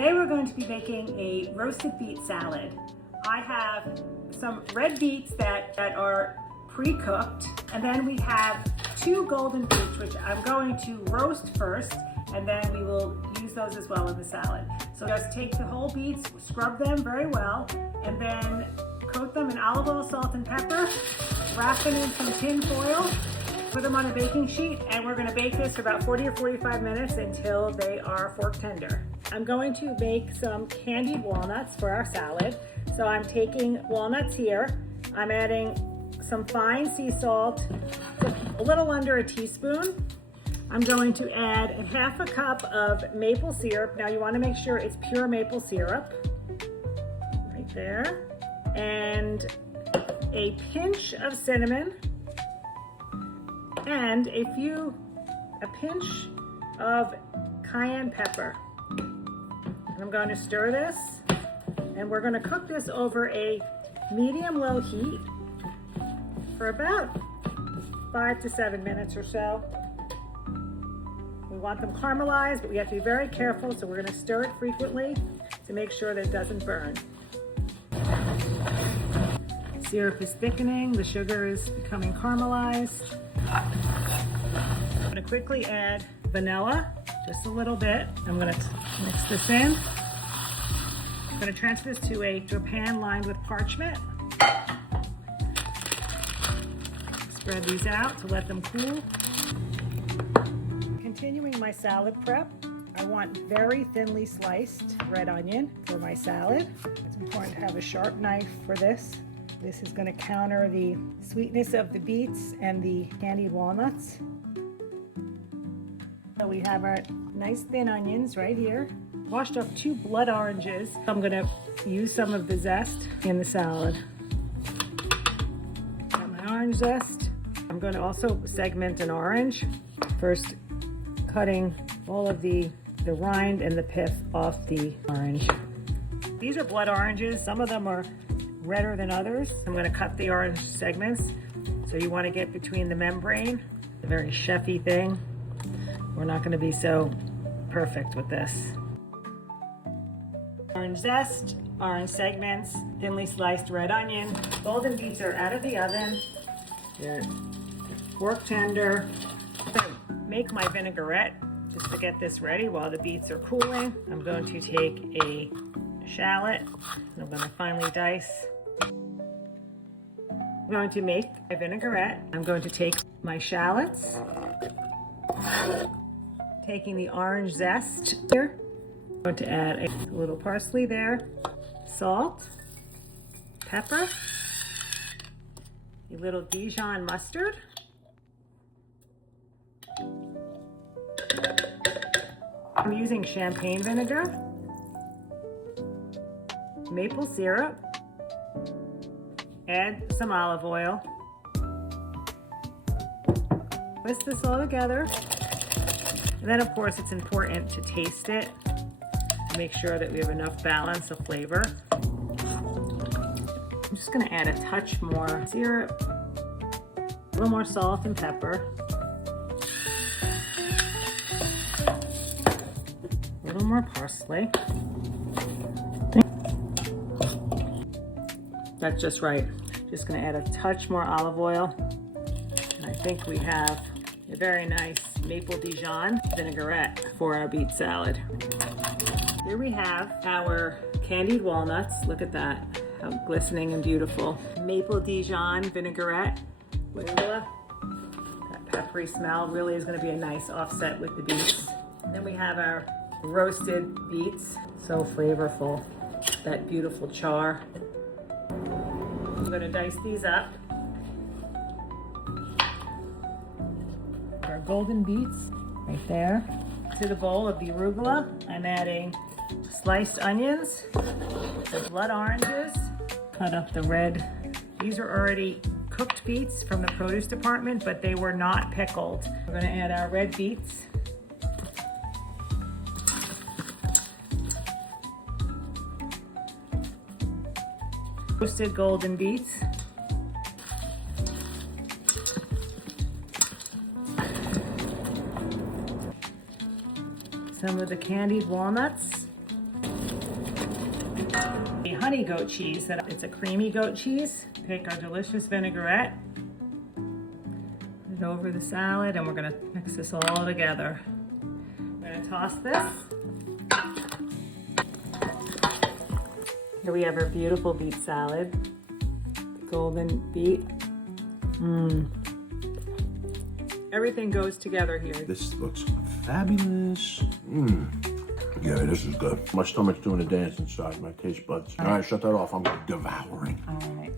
Today we're going to be making a roasted beet salad. I have some red beets that are pre-cooked, and then we have 2 golden beets, which I'm going to roast first, and then we will use those as well in the salad. So just take the whole beets, scrub them very well, and then coat them in olive oil, salt, and pepper, wrap them in some tin foil, put them on a baking sheet, and we're gonna bake this for about 40 or 45 minutes until they are fork tender. I'm going to make some candied walnuts for our salad. So I'm taking walnuts here. I'm adding some fine sea salt, a little under a teaspoon. I'm going to add a half a cup of maple syrup. Now you wanna make sure it's pure maple syrup, right there. And a pinch of cinnamon, and a pinch of cayenne pepper. And I'm going to stir this, and we're going to cook this over a medium-low heat for about 5 to 7 minutes or so. We want them caramelized, but we have to be very careful, so we're going to stir it frequently to make sure that it doesn't burn. Syrup is thickening, the sugar is becoming caramelized. I'm going to quickly add vanilla, just a little bit. I'm going to mix this in. I'm going to transfer this to a pan lined with parchment. Spread these out to let them cool. Continuing my salad prep, I want very thinly sliced red onion for my salad. It's important to have a sharp knife for this. This is going to counter the sweetness of the beets and the candied walnuts. So we have our nice thin onions right here. Washed off 2 blood oranges. I'm going to use some of the zest in the salad. Got my orange zest. I'm going to also segment an orange. First, cutting all of the rind and the pith off the orange. These are blood oranges. Some of them are redder than others. I'm going to cut the orange segments. So you want to get between the membrane, a very chefy thing. We're not going to be so perfect with this. Orange zest, orange segments, thinly sliced red onion. Golden beets are out of the oven. They're fork tender. I'm going to make my vinaigrette just to get this ready while the beets are cooling. I'm going to take a shallot, and I'm going to finely dice. I'm going to make a vinaigrette. I'm going to take my shallots, taking the orange zest here. I'm going to add a little parsley there, salt, pepper, a little Dijon mustard, I'm using champagne vinegar, maple syrup, add some olive oil, whisk this all together, and then of course it's important to taste it to make sure that we have enough balance of flavor. I'm just going to add a touch more syrup, a little more salt and pepper, a little more parsley. That's just right. Just going to add a touch more olive oil. And I think we have a very nice maple Dijon vinaigrette for our beet salad. Here we have our candied walnuts. Look at that, how glistening and beautiful. Maple Dijon vinaigrette with that peppery smell really is going to be a nice offset with the beets. And then we have our roasted beets, so flavorful, that beautiful char. I'm going to dice these up. Our golden beets right there. To the bowl of the arugula, I'm adding sliced onions, the blood oranges, cut up the red. These are already cooked beets from the produce department, but they were not pickled. We're going to add our red beets. Roasted golden beets. Some of the candied walnuts. honey goat cheese. It's a creamy goat cheese. Take our delicious vinaigrette, put it over the salad, and we're gonna mix this all together. We're gonna toss this. Here we have our beautiful beet salad, the golden beet. Everything goes together here. This looks fabulous. Yeah, this is good. My stomach's doing a dance inside my taste buds. All right, shut that off. I'm devouring. All right.